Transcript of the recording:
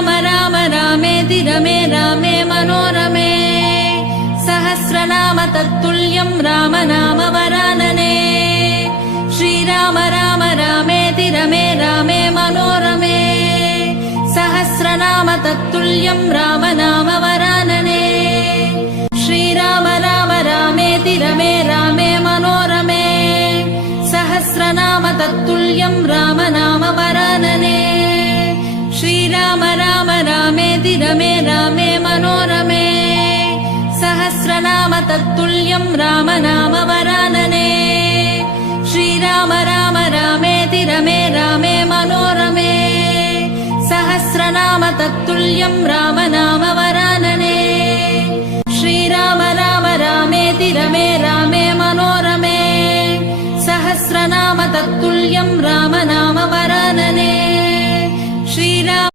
श्रीराम राम रामेति रमे रामे मनोरमे सहस्रनाम तत्तुल्यं राम नाम वरानने श्रीराम राम रामेति रमे रामे मनोरमे सहस्रनाम तत्तुल्यं राम नाम वरानने श्रीराम राम रामेति रमे रामे मनोरमे सहस्रनाम तत्तुल्यं राम नाम वरानने श्रीराम राम रामेति रमे रामे मनोरमे सहस्रनाम तत्तुल्यं राम नाम वरानने श्रीराम राम रामेति रमे रामे मनोरमे सहस्रनाम तत्तुल्यं राम नाम वरानने श्रीराम राम रामेति रमे रामे मनोरमे सहस्रनाम तत्तुल्यं राम नाम वरानने श्रीराम